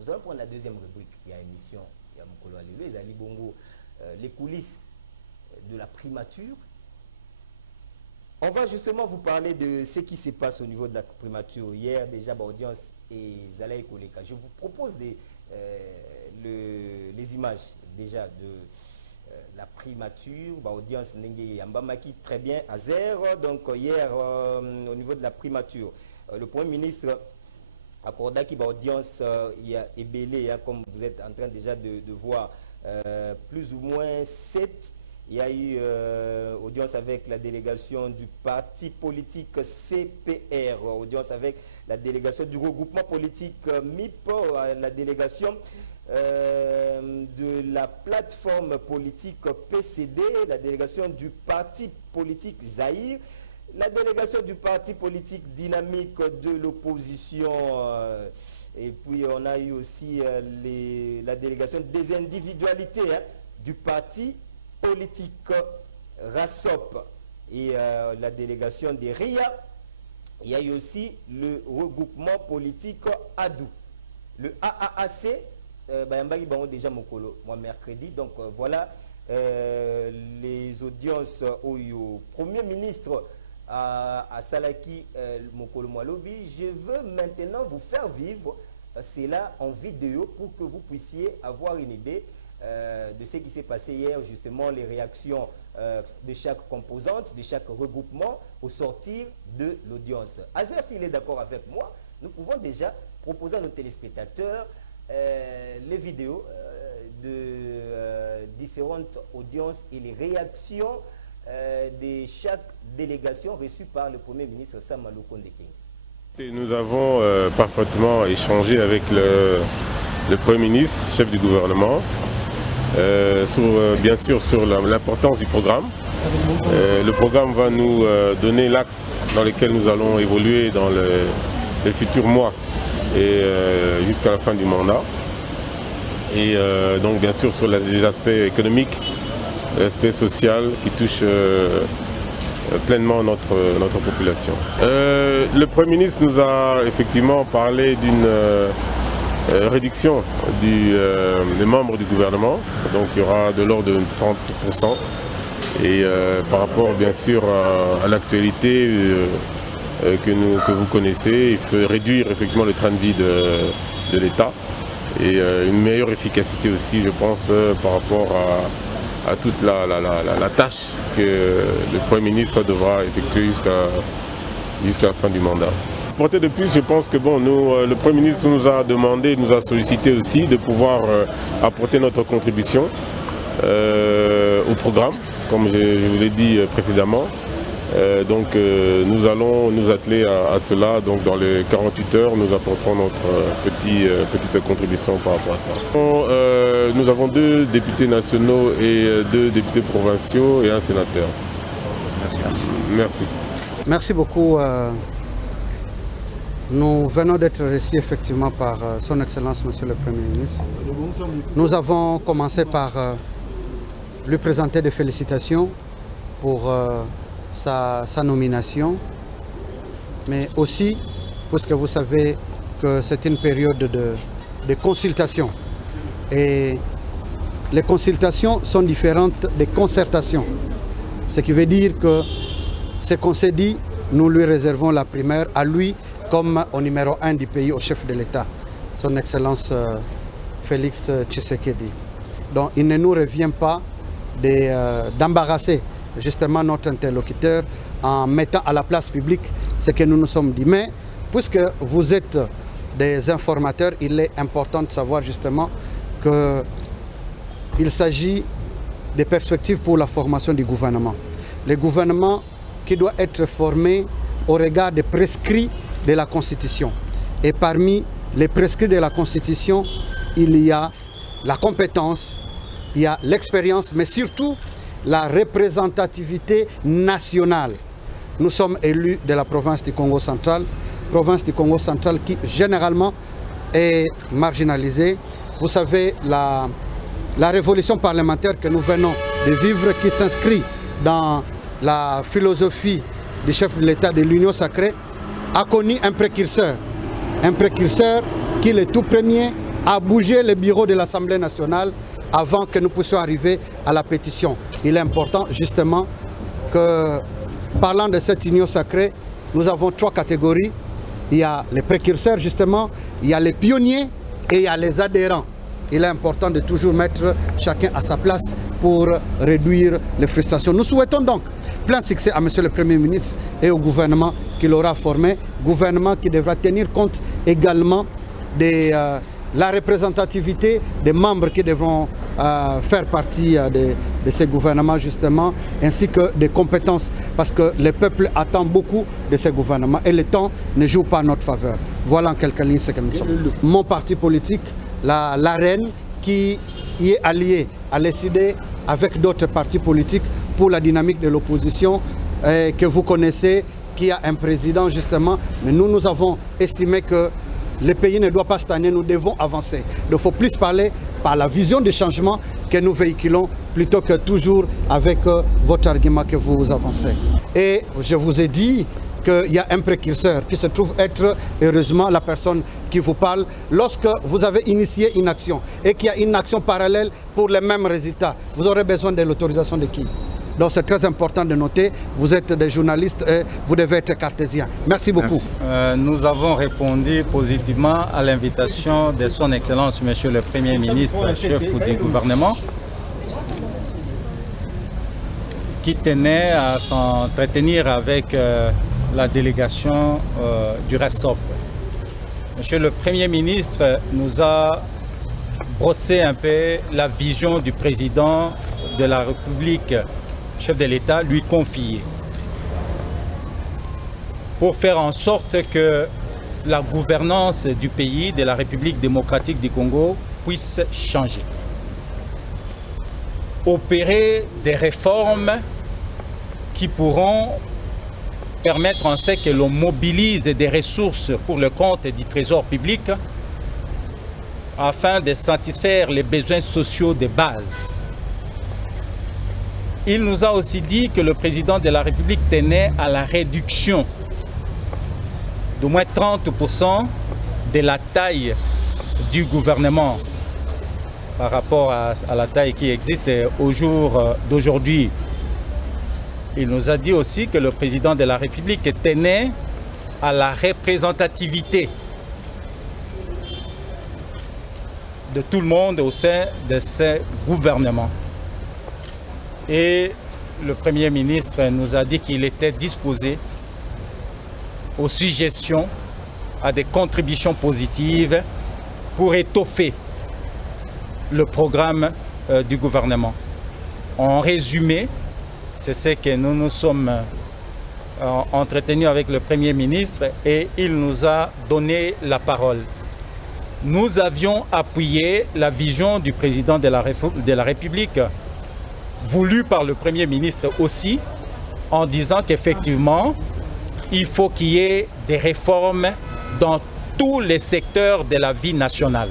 Nous allons prendre la deuxième rubrique. Il y a émission, il y a Mokolo Alelo, il y a Libongo, les coulisses de la primature. On va justement vous parler de ce qui se passe au niveau de la primature. Hier, déjà, audience et Zalaï Koleka. Je vous propose les images déjà de la primature. Audience Nengue Yambamaki, très bien, à zéro. Donc, hier, au niveau de la primature, le Premier ministre accorda qui audience, il y a Ebélé, comme vous êtes en train déjà de voir, plus ou moins 7. Il y a eu audience avec la délégation du parti politique CPR, audience avec la délégation du regroupement politique MIP, la délégation de la plateforme politique PCD, la délégation du parti politique Zahir, la délégation du parti politique dynamique de l'opposition, et puis on a eu aussi la délégation des individualités du parti politique RASOP et la délégation des RIA. Il y a eu aussi le regroupement politique ADOU. Le AAAC, déjà Mokolo, moi mercredi. Donc voilà les audiences au Premier ministre à Salaki Mokolo Mwalobi. Je veux maintenant vous faire vivre cela en vidéo pour que vous puissiez avoir une idée de ce qui s'est passé hier, justement les réactions de chaque composante, de chaque regroupement au sortir de l'audience. Azer, s'il est d'accord avec moi, nous pouvons déjà proposer à nos téléspectateurs les vidéos de différentes audiences et les réactions de chaque délégation reçue par le Premier ministre Sam Maloukonde King. Nous avons parfaitement échangé avec le Premier ministre, chef du gouvernement, bien sûr sur l'importance du programme. Le programme va nous donner l'axe dans lequel nous allons évoluer dans les futurs mois et jusqu'à la fin du mandat. Et donc bien sûr sur les aspects économiques, l'aspect social qui touche pleinement notre population. Le Premier ministre nous a effectivement parlé d'une réduction des membres du gouvernement, donc il y aura de l'ordre de 30%. Et par rapport bien sûr à l'actualité que vous connaissez, il faut réduire effectivement le train de vie de l'État et une meilleure efficacité aussi, je pense, par rapport à toute la tâche que le Premier ministre devra effectuer jusqu'à la fin du mandat. De plus, je pense que le Premier ministre nous a demandé, nous a sollicité aussi de pouvoir apporter notre contribution au programme, comme je vous l'ai dit précédemment. Donc nous allons nous atteler à cela. Donc dans les 48 heures, nous apporterons notre petite contribution par rapport à ça. Nous avons 2 députés nationaux et 2 députés provinciaux et un sénateur. Merci. Merci beaucoup. Nous venons d'être reçus effectivement par son Excellence Monsieur le Premier ministre. Nous avons commencé par lui présenter des félicitations pour sa nomination, mais aussi parce que vous savez que c'est une période de consultation. Et les consultations sont différentes des concertations. Ce qui veut dire que ce qu'on s'est dit, nous lui réservons la primaire à lui comme au numéro 1 du pays, au chef de l'État, son Excellence Félix Tshisekedi. Donc il ne nous revient pas d'embarrasser justement notre interlocuteur en mettant à la place publique ce que nous nous sommes dit. Mais puisque vous êtes des informateurs, il est important de savoir justement qu'il s'agit des perspectives pour la formation du gouvernement. Le gouvernement qui doit être formé au regard des prescrits de la Constitution. Et parmi les prescrits de la Constitution, il y a la compétence, il y a l'expérience, mais surtout la représentativité nationale. Nous sommes élus de la province du Congo central qui généralement est marginalisée. Vous savez, la révolution parlementaire que nous venons de vivre, qui s'inscrit dans la philosophie du chef de l'État de l'Union sacrée, a connu un précurseur qui le tout premier à bouger le bureau de l'Assemblée nationale avant que nous puissions arriver à la pétition. Il est important justement que, parlant de cette union sacrée, nous avons 3 catégories. Il y a les précurseurs justement, il y a les pionniers et il y a les adhérents. Il est important de toujours mettre chacun à sa place pour réduire les frustrations. Nous souhaitons donc plein succès à M. le Premier ministre et au gouvernement qu'il aura formé, gouvernement qui devra tenir compte également de la représentativité des membres qui devront faire partie de ces gouvernements justement, ainsi que des compétences, parce que le peuple attend beaucoup de ces gouvernements et le temps ne joue pas en notre faveur. Voilà en quelques lignes ce que nous sommes. Mon parti politique, l'AREN, qui y est allié, a décidé avec d'autres partis politiques pour la dynamique de l'opposition que vous connaissez, qui a un président justement, mais nous avons estimé que le pays ne doit pas stagner, nous devons avancer. Il faut plus parler par la vision du changement que nous véhiculons plutôt que toujours avec votre argument que vous avancez. Et je vous ai dit qu'il y a un précurseur qui se trouve être heureusement la personne qui vous parle. Lorsque vous avez initié une action et qu'il y a une action parallèle pour les mêmes résultats, vous aurez besoin de l'autorisation de qui? Donc c'est très important de noter, vous êtes des journalistes et vous devez être cartésiens. Merci beaucoup. Nous avons répondu positivement à l'invitation de son Excellence, Monsieur le Premier ministre, chef du gouvernement, qui tenait à s'entretenir avec la délégation du RESOP. Monsieur le Premier ministre nous a brossé un peu la vision du président de la République, chef de l'État, lui confier pour faire en sorte que la gouvernance du pays, de la République démocratique du Congo, puisse changer. Opérer des réformes qui pourront permettre en ce que l'on mobilise des ressources pour le compte du trésor public afin de satisfaire les besoins sociaux de base. Il nous a aussi dit que le président de la République tenait à la réduction d'au moins 30% de la taille du gouvernement par rapport à la taille qui existe au jour d'aujourd'hui. Il nous a dit aussi que le président de la République tenait à la représentativité de tout le monde au sein de ce gouvernement. Et le Premier ministre nous a dit qu'il était disposé aux suggestions, à des contributions positives pour étoffer le programme du gouvernement. En résumé, c'est ce que nous nous sommes entretenus avec le Premier ministre et il nous a donné la parole. Nous avions appuyé la vision du président de la République, voulu par le Premier ministre aussi, en disant qu'effectivement, il faut qu'il y ait des réformes dans tous les secteurs de la vie nationale,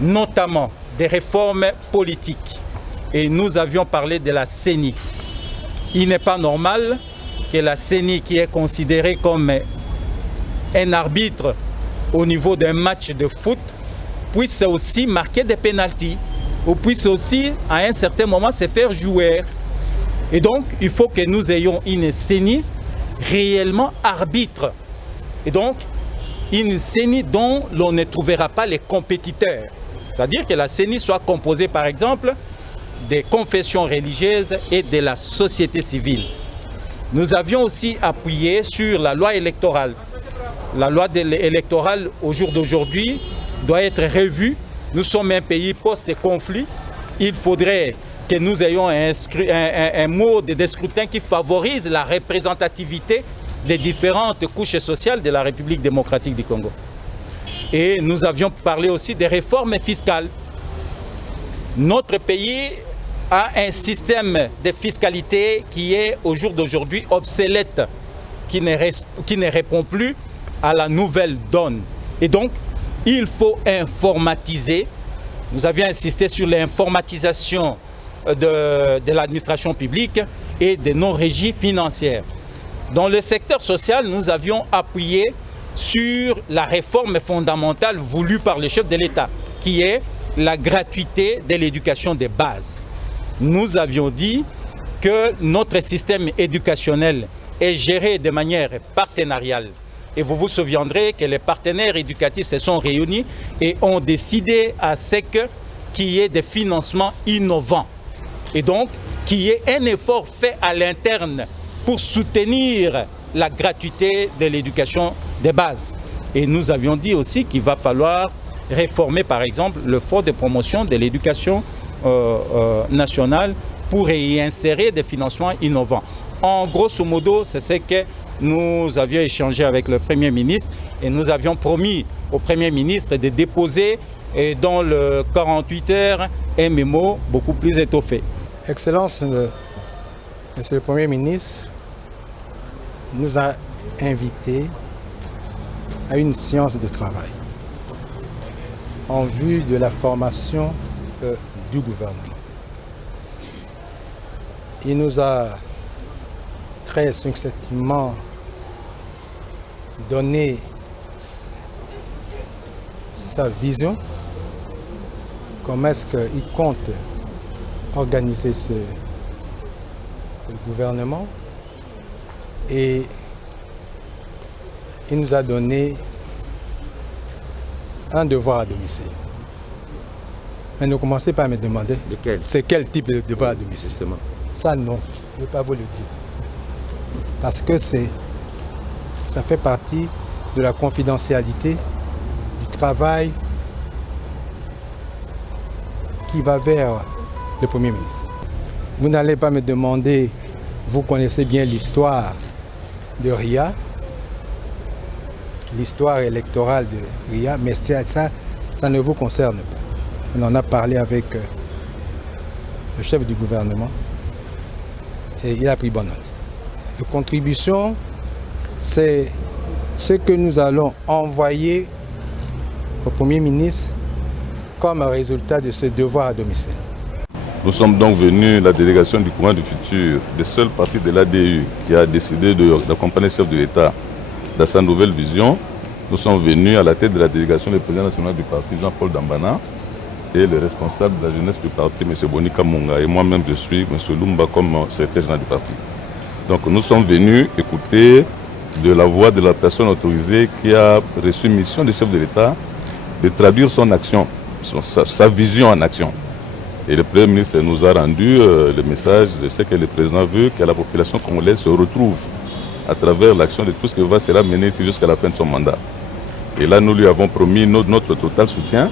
notamment des réformes politiques. Et nous avions parlé de la CENI. Il n'est pas normal que la CENI, qui est considérée comme un arbitre au niveau d'un match de foot, puisse aussi marquer des pénaltys, ou puisse aussi, à un certain moment, se faire jouer. Et donc, il faut que nous ayons une CENI réellement arbitre. Et donc, une CENI dont l'on ne trouvera pas les compétiteurs. C'est-à-dire que la CENI soit composée, par exemple, des confessions religieuses et de la société civile. Nous avions aussi appuyé sur la loi électorale. La loi électorale, au jour d'aujourd'hui, doit être revue. Nous sommes un pays post-conflit. Il faudrait que nous ayons un mode de scrutin qui favorise la représentativité des différentes couches sociales de la République démocratique du Congo. Et nous avions parlé aussi des réformes fiscales. Notre pays a un système de fiscalité qui est au jour d'aujourd'hui obsolète, qui ne répond plus à la nouvelle donne. Et donc, il faut informatiser. Nous avions insisté sur l'informatisation de l'administration publique et de nos régies financières. Dans le secteur social, nous avions appuyé sur la réforme fondamentale voulue par le chef de l'État, qui est la gratuité de l'éducation de base. Nous avions dit que notre système éducationnel est géré de manière partenariale. Et vous vous souviendrez que les partenaires éducatifs se sont réunis et ont décidé à ce qu'il y ait des financements innovants. Et donc, qu'il y ait un effort fait à l'interne pour soutenir la gratuité de l'éducation de base. Et nous avions dit aussi qu'il va falloir réformer, par exemple, le fonds de promotion de l'éducation nationale pour y insérer des financements innovants. En grosso modo, c'est ce que nous avions échangé avec le Premier ministre et nous avions promis au Premier ministre de déposer dans le 48 heures un mémo beaucoup plus étoffé. Excellence, Monsieur le Premier ministre nous a invités à une séance de travail en vue de la formation du gouvernement. Il nous a très succinctement donné sa vision, comment est-ce qu'il compte organiser ce gouvernement, et il nous a donné un devoir à domicile. Mais ne commencez pas à me demander c'est quel type de devoir à domicile. Justement. Ça non, je ne vais pas vous le dire. Parce que ça fait partie de la confidentialité du travail qui va vers le Premier ministre. Vous n'allez pas me demander, vous connaissez bien l'histoire de RIA, l'histoire électorale de RIA, mais ça ne vous concerne pas. On en a parlé avec le chef du gouvernement et il a pris bonne note. La contribution, c'est ce que nous allons envoyer au Premier ministre comme résultat de ce devoir à domicile. Nous sommes donc venus, la délégation du courant du futur, le seul parti de l'ADU qui a décidé d'accompagner le chef de l'État dans sa nouvelle vision. Nous sommes venus à la tête de la délégation du président national du parti, Jean-Paul Dambana, et le responsable de la jeunesse du parti, M. Bonika Munga, et moi-même je suis M. Lumba comme secrétaire général du parti. Donc nous sommes venus écouter de la voix de la personne autorisée qui a reçu mission du chef de l'État de traduire son action, sa vision en action. Et le Premier ministre nous a rendu le message de ce que le président veut, que la population congolaise se retrouve à travers l'action de tout ce qui sera mené ici jusqu'à la fin de son mandat. Et là, nous lui avons promis notre total soutien.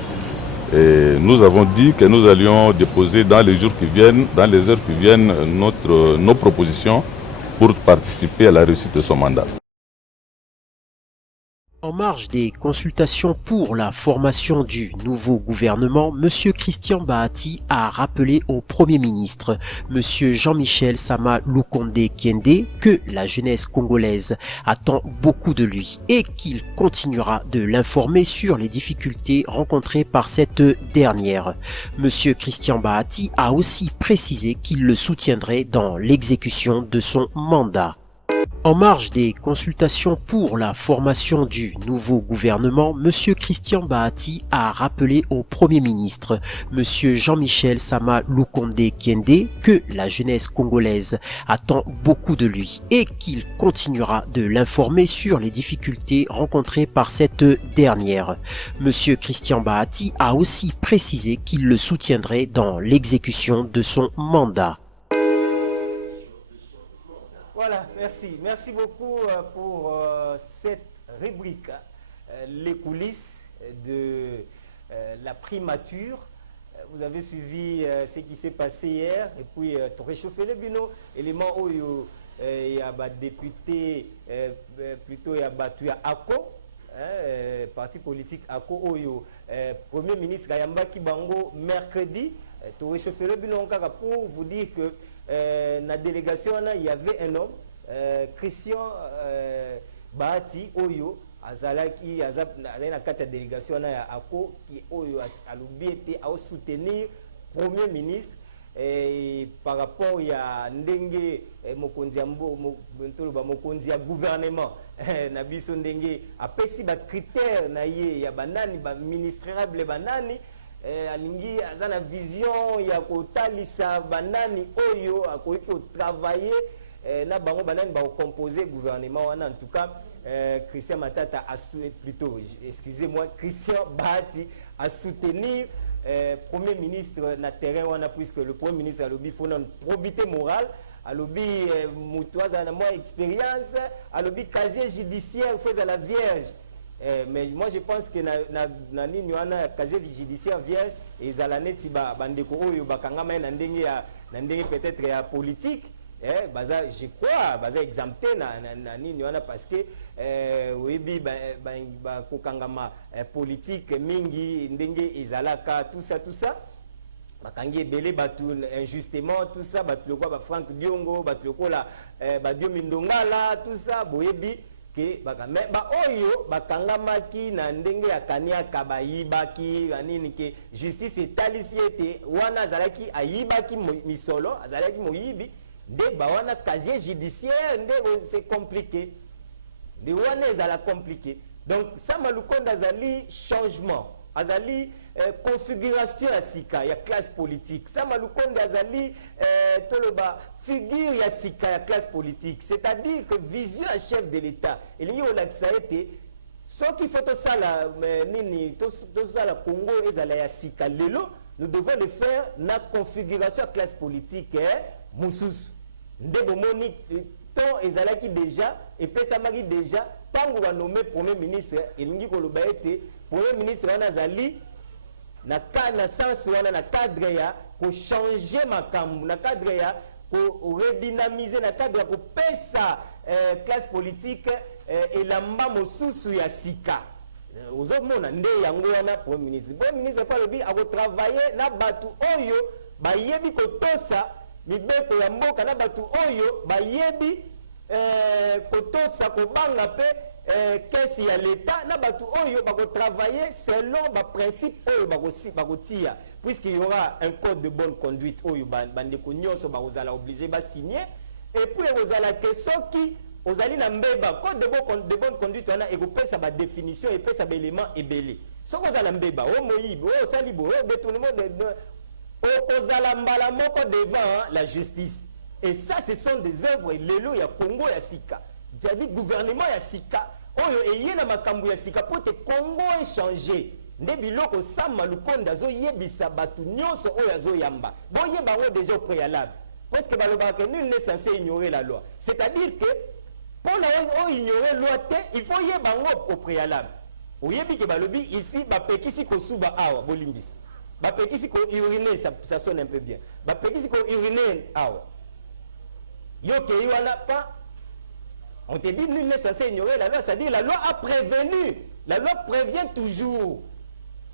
Et nous avons dit que nous allions déposer dans les jours qui viennent, dans les heures qui viennent, nos propositions pour participer à la réussite de son mandat. En marge des consultations pour la formation du nouveau gouvernement, M. Christian Bahati a rappelé au Premier ministre, M. Jean-Michel Sama Lukonde Kiende, que la jeunesse congolaise attend beaucoup de lui et qu'il continuera de l'informer sur les difficultés rencontrées par cette dernière. M. Christian Bahati a aussi précisé qu'il le soutiendrait dans l'exécution de son mandat. En marge des consultations pour la formation du nouveau gouvernement, M. Christian Bahati a rappelé au Premier ministre, M. Jean-Michel Sama Lukonde Kiende, que la jeunesse congolaise attend beaucoup de lui et qu'il continuera de l'informer sur les difficultés rencontrées par cette dernière. M. Christian Bahati a aussi précisé qu'il le soutiendrait dans l'exécution de son mandat. Voilà, merci. Merci beaucoup pour cette rubrique, les coulisses de la primature. Vous avez suivi ce qui s'est passé hier et puis tu réchauffé le bino, élément où il y a des députés, plutôt il y a battu à ACO, parti politique ACO, où Premier ministre Kayamba Kibango, mercredi, tu réchauffé le bino pour vous dire que la délégation, il y avait un homme, Christian Bahati, Oyo, Azalaki, na kata délégation à ACO, qui a soutenir le Premier ministre par rapport à Ndenge Mokondia gouvernement, na biso ndenge apesi ba critère na ye ya banani ba ministrable banani alingi aza na vision ya kotalisa banani oyo akoki ko travailler na bango banani ba composer gouvernement wana. En tout cas Christian Matata a plutôt, excusez-moi, Christian Bahati a soutenir Premier ministre na terrain wana, puisque le Premier ministre a lobby faut une probité morale, a lobby mutuaza na moi expérience, a lobby casier judiciaire fait à la vierge. Mais moi je pense que na nini wana casier judiciaire vierge et zalaneti ba bandeko oyo bakangama na ndenge peut-être ya politique. Baza, je crois, baza exempté na nini wana parce que webi ba kokangama politique mingi ndenge ezalaka tout ça bakangi ebele batu injustement tout ça batu lokwa ba Frank Diongo batu lokola ba Diomi Ndongala tout ça boyebi ke ba oyo bakangamaki na ndenge ya kaniaka bayibaki nini ke justice etalisi ete wana azalaki ayibaki misolo azalaki moyibi de bawana casier judiciaire nde c'est compliqué de wana ezala compliqué. Donc ça Lukonde azali changement azali configuration ya sika ya classe politique. Ça Lukonde azali toloba figure ya sika ya classe politique, c'est-à-dire que vision à chef de l'État elingi olakisa ete soki faut to sala nini to sala Congo ezala ya sika lelo, nous devons le faire na configuration ya classe politique mususu ndebo moni to ezalaki déjà et pesamaki déjà tango ba nommé premier ministre elingi koloba ete premier ministre wana azali na sens wana na cadre ya ko changer makambu na cadre ya ko redynamiser na cadre ya ko pesa classe politique elamba mosusu ya sika ozomona nde yango wana premier ministre pa lobi ako travailler na batu oyo bayebi kotosa mibeko ya mboka na batu oyo bayebi kotosa kobanga pe kesi ya l'État na batu oyo bako travailler selon ba principe oyo bakotia, puisqu'il y aura un code de bonne conduite oyo bandeko nyonso bakozala obligé ba signer, et puis ozala ke soki ozali na mbeba code de bonne conduite wana ekopesa ba définition epesa ba élément ebele soko ozala mbeba o moyibi o salibo o détournement de ozala mbala moko devant la justice. Et ça ce sont des œuvres lelo ya Congo ya sika, c'est-à-dire gouvernement ya sika oyo eyena makambo ya sika po te Congo échanger nde biloko Sama Lukonde azo yebisa batu nyonso oyo azo yamba boyeba ngo déjà au préalable, parce que balobaka nul n'est censé ignorer la loi, c'est-à-dire que pour la ignorer loi te il faut yeba ngo au préalable. Oyebi ke balobi ici bapekisi ko suba awa bolimbisa bapekisi ko uriner, ça sonne un peu bien, bapekisi ko uriner awa yo ke wala pas. On te dit nul n'est censé ignorer la loi, c'est-à-dire la loi a prévenu, la loi prévient toujours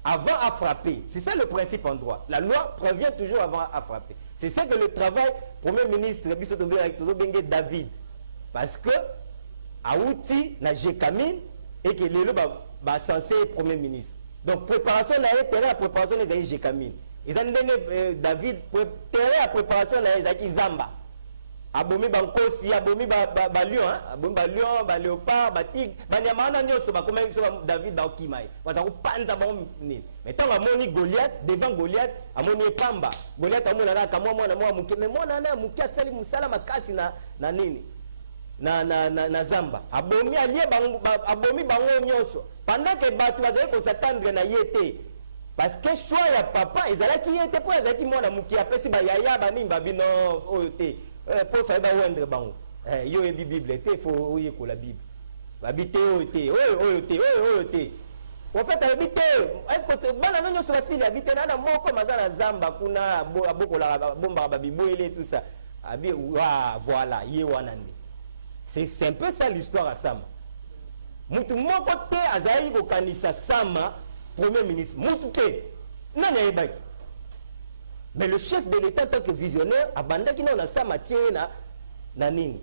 avant à frapper. C'est ça le principe en droit, la loi prévient toujours avant à frapper. C'est ça que le travail premier ministre avec David, parce que Aouti n'a Jekamine et que le ba censé premier ministre. Donc préparation na terrain, préparation des Jekamine. Ils ont David terrain à préparation na Ezaki Zamba. Abomi bankosi abomi ba lion abomi ba lion ba léopard ba tigre ba nyamana nyoso ba comme so David ba okimai waza ko panza ba nini mais tant amoni Goliath devant Goliath amoni pamba Goliath amona na kamwa mwana mwa muke mais mwana na muke asali musala makasi na nini na zamba abomi alie abomi bango nyoso pendant que batu bazali ko s'attendre na yete parce que choix ya papa ezalaki yete po ezalaki mwana muke apesi ba yaya ba nimba bino oyote pour faire wendre bango yo ebi bible te faut oye ko la bible babite oyote oyote en fait habite est-ce que bana nonyo so basili habite na moko mazana zamba kuna abokola bomba babiboele tout ça abi voilà ye wanani c'est un peu ça l'histoire à Sama. Mutu moko te azali ko kanisa Sama premier ministre mutu te nani ayebaki. Mais le chef de l'État en tant que visionnaire abandaki na Sama tiena na nini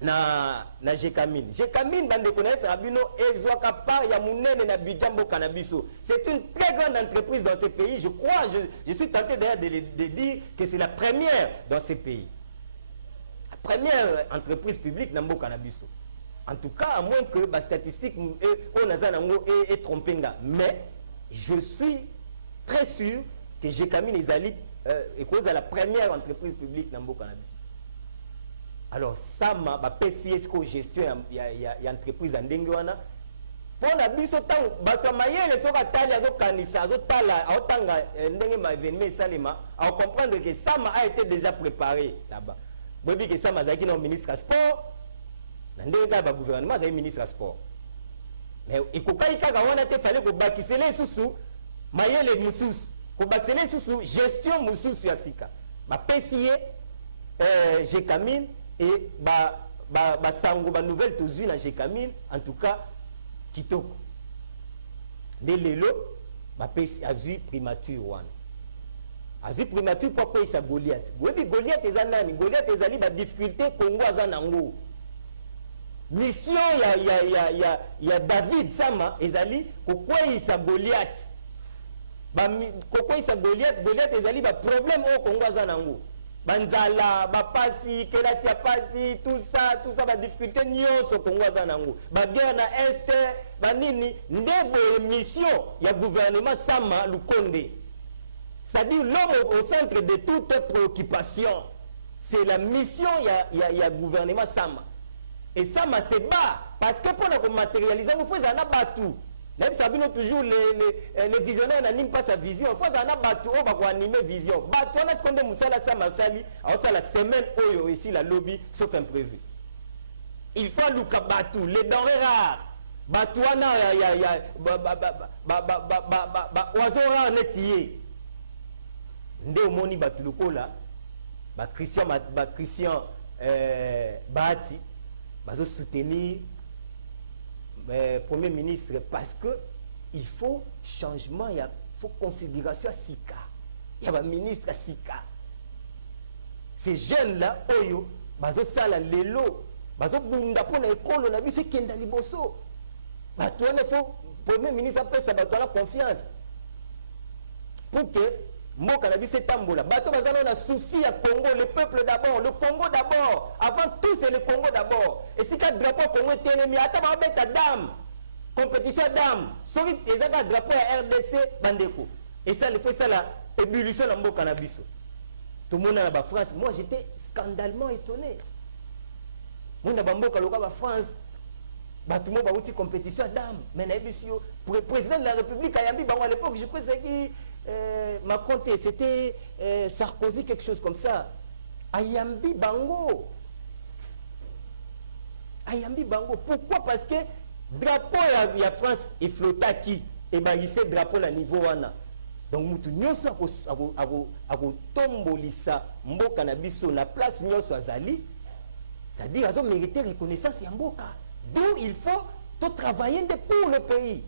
na Jekamine bande connaître abino ezwaka part ya munene na bijambo cannabis. C'est une très grande entreprise dans ce pays, je crois, je suis tenté d'ailleurs de dire que c'est la première dans ce pays. La première entreprise publique na mbo cannabis. En tout cas, à moins que la statistique est trompée. Mais je suis très sûr que GECAMIN les alliés et cause à la première entreprise publique dans le cannabis. Alors, ça m'a PCS gestion il y a entreprise en Denguana. Pour la bise au temps, Batamaye, les Sokatali, Azokanisa, Azotala, Aotanga, Ndengema, Événement, Salema, à comprendre que ça a été déjà préparé là-bas. Vous voyez que ça m'a dit non ministre du sport. Dans le gouvernement, c'est ministre du sport. Mais il faut qu'il fallait que Bakisele sous Mayele Moussous, que Bakisele sous gestion Moussous Yassika. Ba PCA, GECAMIN et ba Sango, ba nouvelle tous na GECAMIN, en tout cas, Kitoko. De l'élo, ba PCA Azui primature one. Azui primature pourquoi il s'est Goliath? Goliath est un Goliath est allé ba difficulté Congo azanango. Mission il y a David Sama ezali pourquoi il s'est Goliath? Pourquoi il s'est Goliath? Goliath ezali ba problème au Congo azanango. Banzala, Bapasi, Kelasi Apasi, tout ça, ba difficulté nyonso Congo azanango. Ba guerre na Est, ba nini, ndebo mission il y a gouvernement Sama Lukonde. C'est-à-dire l'homme au centre de toute préoccupation. C'est la mission, il y a gouvernement Sama. Et Sama se bat. Parce que pour nous matérialiser, il faut en abattre. Même si toujours les visionnaires n'animent pas sa vision, il faut en abattre pour animer vision. Battu, on a ce qu'on dit, Moussala Sama Sali, alors la semaine où ici la lobby, sauf imprévu. Il faut Luka Batou, les denrées rares. Batouana, il y a oiseau rare netier. Nde omoni batuluko là Christian Bahati bazo soutenir premier ministre parce que il faut changement, il faut configuration sika, il y a un ministre sika. Ces jeunes là oyo bazo sala lelo bazo bunda pour na école na biso kenda liboso batouana faut premier ministre après ça batouana confiance pour que mon cannabis est tambola. Bateau bazalo na souci à Congo, le peuple d'abord, le Congo d'abord. Avant tout, c'est le Congo d'abord. Et si le drapeau Congo est ennemi, attends, on va mettre dame. Compétition dame. Sorry, et ça, le drapeau à RDC, Bandeko. Et ça, le fait ça, la ébullition dans mon cannabis. Tout le monde a la France. Moi, j'étais scandalement étonné. Moi, je suis France. Tout le monde a eu compétition dame. Mais le président de la République, à l'époque, je crois que c'est Macron, c'était Sarkozy, quelque chose comme ça. Ayambi Bango. Ayambi Bango. Pourquoi? Parce que drapeau de la France est flotté qui? Et bien, il sait drapeau à niveau wana. Donc, nous avons tombolisa mboka na biso na place nyoso azali. C'est-à-dire, ils ont mérité reconnaissance et mboka. Donc, il faut tout travailler pour le pays.